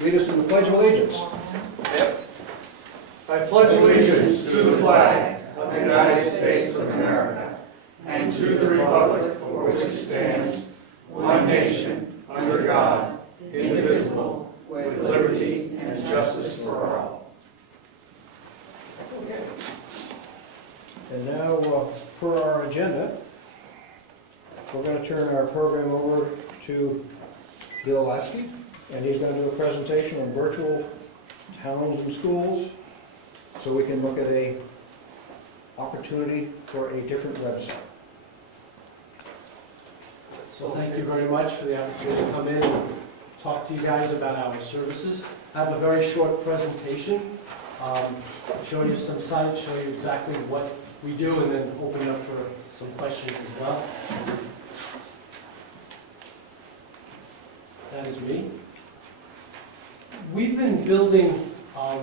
lead us in the Pledge of Allegiance. I pledge allegiance to the flag of the United States of America and to the republic for which it stands, one nation, under God, indivisible, with liberty and justice for all. Okay. And now, per our agenda, we're going to turn our program over to Bill Lasky, and he's going to do a presentation on virtual towns and schools, so we can look at a opportunity for a different website. So thank you very much for the opportunity to come in and talk to you guys about our services. I have a very short presentation, show you some sites, show you exactly what we do, and then open it up for some questions as well. That is me. We've been building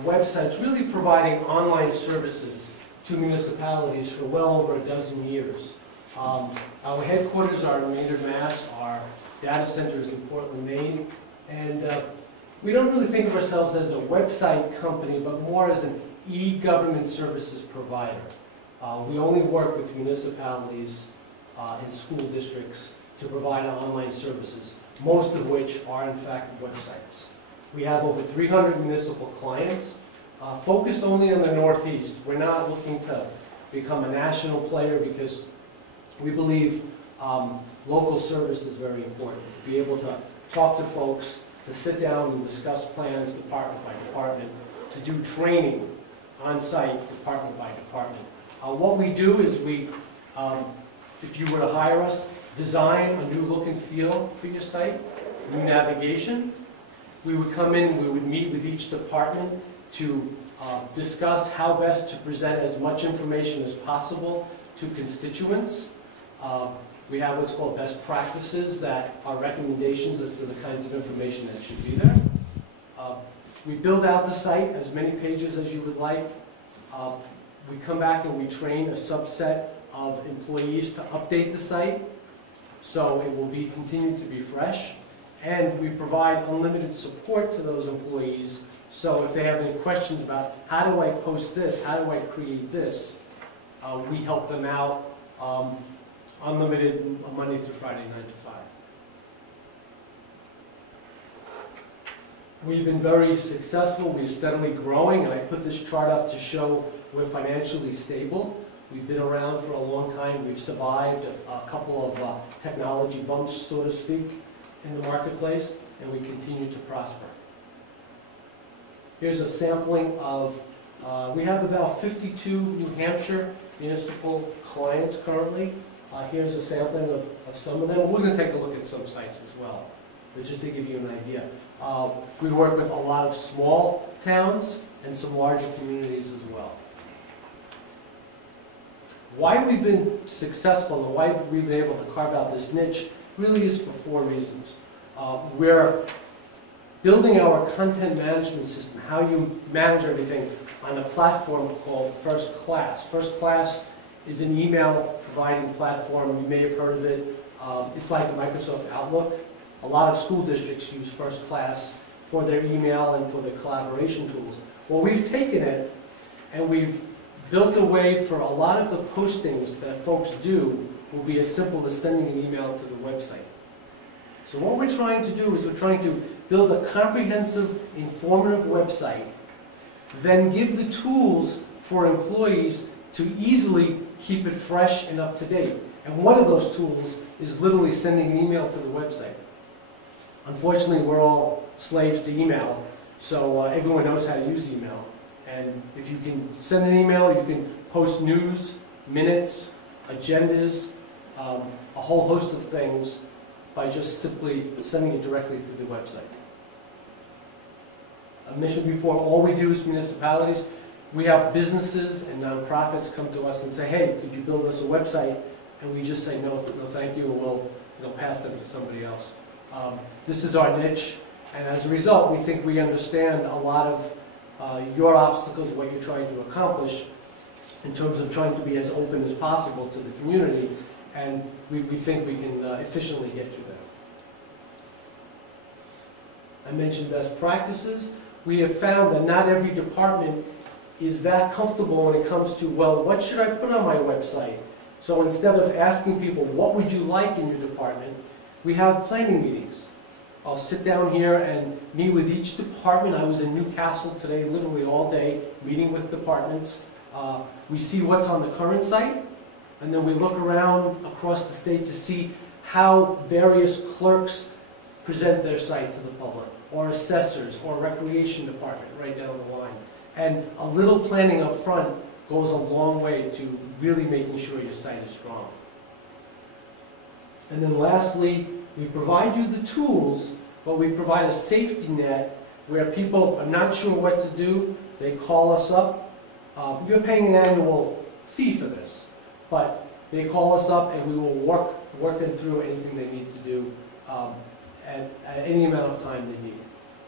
websites, really providing online services to municipalities for well over a dozen years. Our headquarters are in Maynard, Mass. Our data center is in Portland, Maine. And we don't really think of ourselves as a website company, but more as an e-government services provider. We only work with municipalities and school districts to provide online services, most of which are in fact websites. We have over 300 municipal clients, focused only on the Northeast. We're not looking to become a national player because we believe local service is very important. To be able to talk to folks, to sit down and discuss plans department by department, to do training on site department by department. What we do is we, if you were to hire us, design a new look and feel for your site, new navigation. We would come in, we would meet with each department to discuss how best to present as much information as possible to constituents. We have what's called best practices that are recommendations as to the kinds of information that should be there. We build out the site as many pages as you would like. We come back and we train a subset of employees to update the site so it will be continue to be fresh. And we provide unlimited support to those employees, so if they have any questions about how do I post this, how do I create this, we help them out, unlimited Monday through Friday, 9 to 5. We've been very successful, we're steadily growing, and I put this chart up to show we're financially stable. We've been around for a long time, we've survived a couple of technology bumps, so to speak, in the marketplace, and we continue to prosper. Here's a sampling of, we have about 52 New Hampshire municipal clients currently. Here's a sampling of some of them. We're going to take a look at some sites as well, but just to give you an idea. We work with a lot of small towns and some larger communities as well. Why we've been successful and why we've been able to carve out this niche really is for 4 reasons. We're building our content management system, how you manage everything, on a platform called First Class. First Class is an email providing platform. You may have heard of it. It's like Microsoft Outlook. A lot of school districts use First Class for their email and for their collaboration tools. Well, we've taken it and we've built a way for a lot of the postings that folks do will be as simple as sending an email to the website. So what we're trying to do is we're trying to build a comprehensive, informative website, then give the tools for employees to easily keep it fresh and up to date. And one of those tools is literally sending an email to the website. Unfortunately, we're all slaves to email, so everyone knows how to use email. And if you can send an email, you can post news, minutes, agendas, a whole host of things by just simply sending it directly through the website. I mentioned before, all we do is municipalities. We have businesses and nonprofits come to us and say, hey, could you build us a website? And we just say, no thank you, and we'll pass them to somebody else. This is our niche, and as a result, we think we understand a lot of your obstacles, what you're trying to accomplish, in terms of trying to be as open as possible to the community, and we think we can efficiently get you there. I mentioned best practices. We have found that not every department is that comfortable when it comes to, well, what should I put on my website? So instead of asking people, what would you like in your department, we have planning meetings. I'll sit down here and meet with each department. I was in Newcastle today, literally all day, meeting with departments. We see what's on the current site, and then we look around across the state to see how various clerks present their site to the public, or assessors, or recreation department, right down the line. And a little planning up front goes a long way to really making sure your site is strong. And then lastly, we provide you the tools, but we provide a safety net where people are not sure what to do. They call us up. You're paying an annual fee for this, but they call us up and we will work them through anything they need to do at any amount of time they need.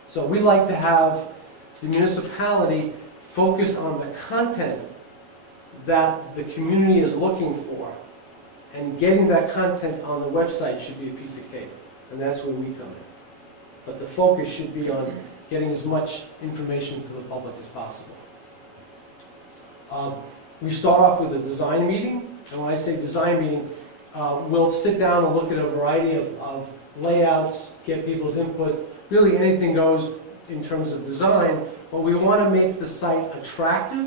So we like to have the municipality focus on the content that the community is looking for. And getting that content on the website should be a piece of cake. And that's where we come in. But the focus should be on getting as much information to the public as possible. We start off with a design meeting. And when I say design meeting, we'll sit down and look at a variety of layouts, get people's input. Really anything goes in terms of design. But we want to make the site attractive,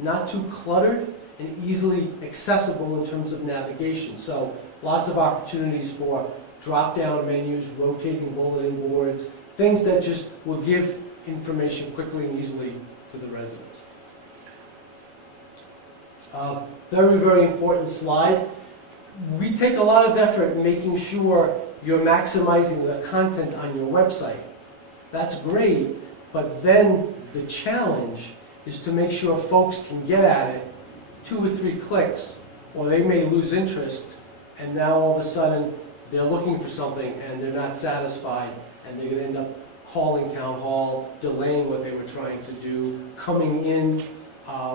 not too cluttered, and easily accessible in terms of navigation. So lots of opportunities for drop-down menus, rotating bulletin boards, things that just will give information quickly and easily to the residents. Very, very important slide. We take a lot of effort in making sure you're maximizing the content on your website. That's great, but then the challenge is to make sure folks can get at it 2 or 3 clicks, or they may lose interest, and now all of a sudden they're looking for something and they're not satisfied, and they're going to end up calling town hall, delaying what they were trying to do, coming in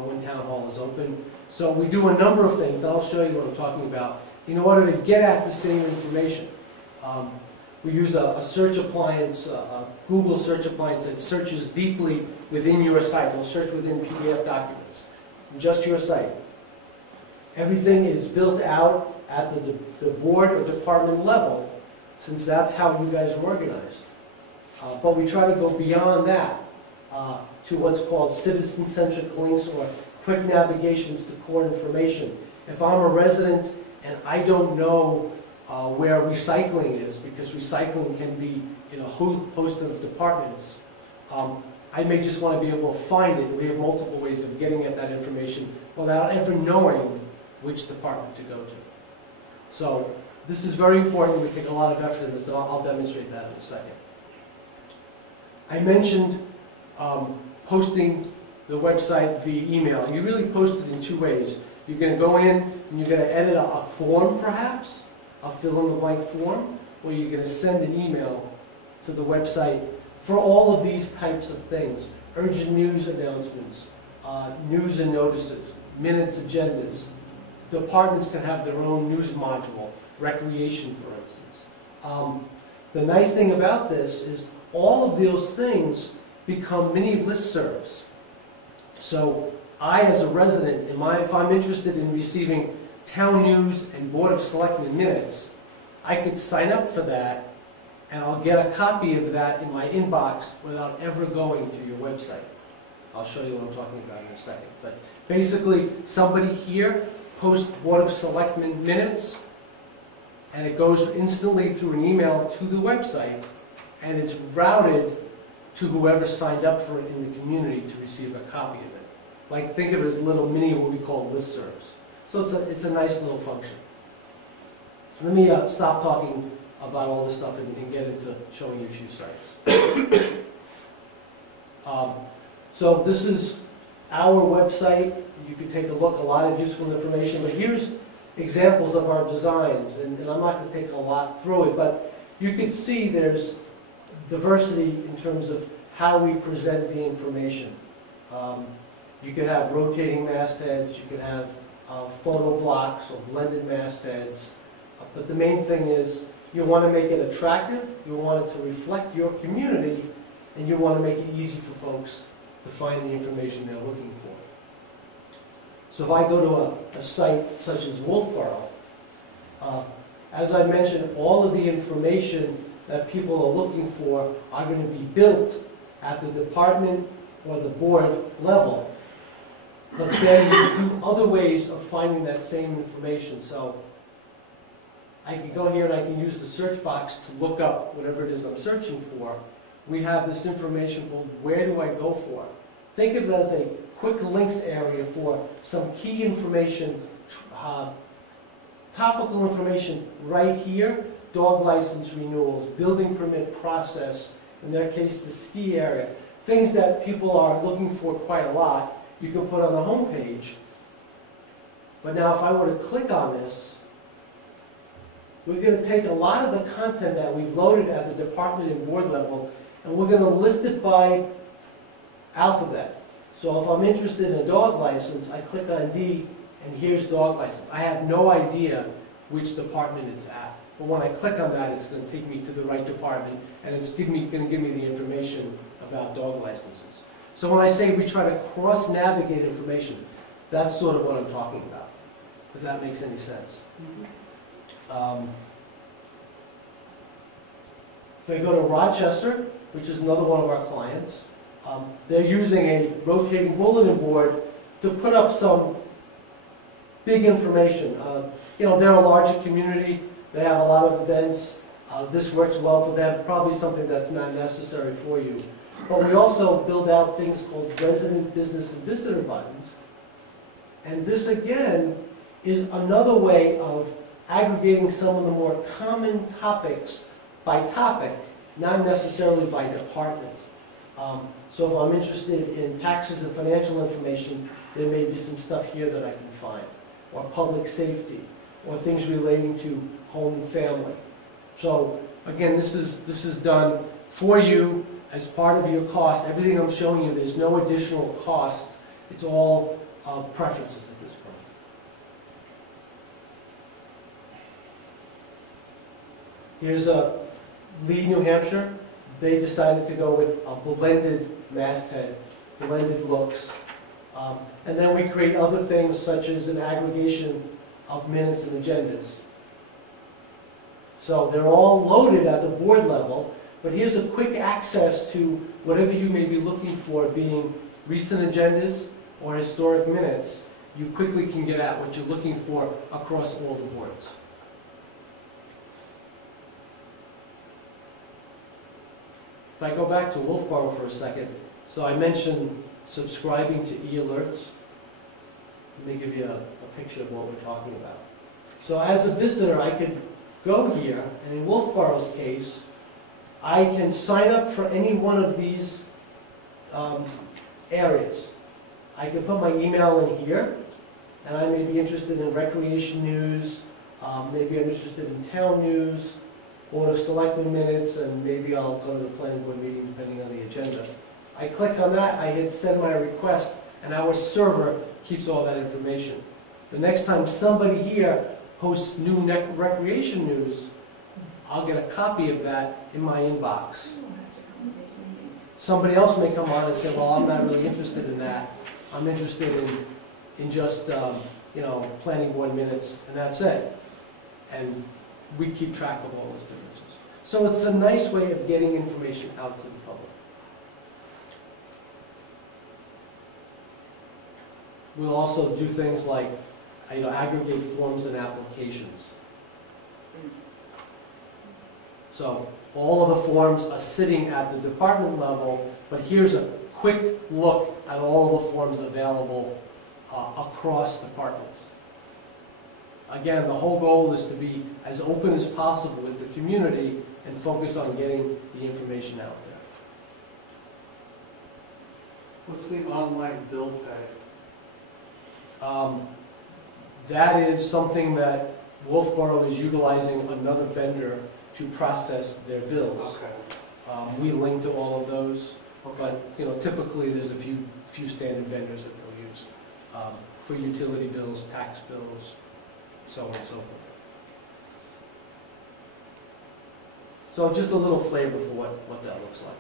when town hall is open. So we do a number of things, and I'll show you what I'm talking about, in order to get at the same information. We use a search appliance, a Google search appliance that searches deeply within your site. It'll search within PDF documents, just your site. Everything is built out at the board or department level, since that's how you guys are organized. But we try to go beyond that to what's called citizen-centric links, or quick navigations to core information. If I'm a resident and I don't know where recycling is, because recycling can be in a host of departments, I may just want to be able to find it. We have multiple ways of getting at that information without ever knowing which department to go to. So this is very important. We take a lot of effort in this, and I'll demonstrate that in a second. I mentioned posting the website via email. You really post it in 2 ways. You're going to go in and you're going to edit a form, perhaps, a fill-in-the-blank form, or you're going to send an email to the website for all of these types of things. Urgent news announcements, news and notices, minutes, agendas. Departments can have their own news module, recreation, for instance. The nice thing about this is all of those things become mini listservs. So I, as a resident, if I'm interested in receiving town news and Board of Selectmen minutes, I could sign up for that, and I'll get a copy of that in my inbox without ever going to your website. I'll show you what I'm talking about in a second. But basically, somebody here posts Board of Selectmen minutes, and it goes instantly through an email to the website, and it's routed to whoever signed up for it in the community to receive a copy of it. Like, think of it as little mini, what we call listservs. So it's a nice little function. Let me stop talking about all this stuff and get into showing you a few sites. So this is our website. You can take a look, a lot of useful information. But here's examples of our designs. And I'm not going to take a lot through it, but you can see there's diversity in terms of how we present the information. You could have rotating mastheads, you could have photo blocks or blended mastheads, but the main thing is You want to make it attractive, you want it to reflect your community, and you want to make it easy for folks to find the information they're looking for. So if I go to a site such as Wolfboro, as I mentioned, all of the information that people are looking for are going to be built at the department or the board level. But then you do other ways of finding that same information. So I can go here and I can use the search box to look up whatever it is I'm searching for. We have this information called where do I go for? Think of it as a quick links area for some key information, topical information right here, dog license renewals, building permit process, in their case the ski area, things that people are looking for quite a lot, you can put on the home page. But now if I were to click on this, we're going to take a lot of the content that we've loaded at the department and board level, and we're going to list it by alphabet. So if I'm interested in a dog license, I click on D, and here's dog license. I have no idea which department it's at. But when I click on that, it's going to take me to the right department, and it's going to give me the information about dog licenses. So when I say we try to cross-navigate information, that's sort of what I'm talking about, if that makes any sense. If I go to Rochester, which is another one of our clients, they're using a rotating bulletin board to put up some big information. They're a larger community. They have a lot of events. This works well for them, probably something that's not necessary for you. But we also build out things called resident, business, and visitor buttons. And this, again, is another way of aggregating some of the more common topics by topic, not necessarily by department. So if I'm interested in taxes and financial information, there may be some stuff here that I can find, or public safety, or things relating to home and family. So again, this is done for you as part of your cost. Everything I'm showing you, there's no additional cost. It's all preferences at this point. Here's Lee, New Hampshire. They decided to go with a blended masthead, blended looks. And then we create other things such as an aggregation of minutes and agendas. So they're all loaded at the board level, but here's a quick access to whatever you may be looking for, being recent agendas or historic minutes. You quickly can get at what you're looking for across all the boards. If I go back to Wolfboro for a second, so I mentioned subscribing to e-alerts. Let me give you a picture of what we're talking about. So as a visitor, I could go here, and in Wolfboro's case, I can sign up for any one of these areas. I can put my email in here, and I may be interested in recreation news, maybe I'm interested in town news, Board of Selectmen minutes, and maybe I'll go to the planning board meeting depending on the agenda. I click on that, I hit send my request, and our server keeps all that information. The next time somebody here posts new recreation news, I'll get a copy of that in my inbox. Somebody else may come on and say, well, I'm not really interested in that. I'm interested in just, planning board minutes, and that's it. And we keep track of all those differences. So it's a nice way of getting information out to the public. We'll also do things like aggregate forms and applications. So all of the forms are sitting at the department level, but here's a quick look at all of the forms available across departments. Again, the whole goal is to be as open as possible with the community and focus on getting the information out there. What's the online bill pay? That is something that Wolfboro is utilizing another vendor to process their bills. Okay. We link to all of those, but typically there's a few standard vendors that they'll use for utility bills, tax bills, so on and so forth. So just a little flavor for what that looks like.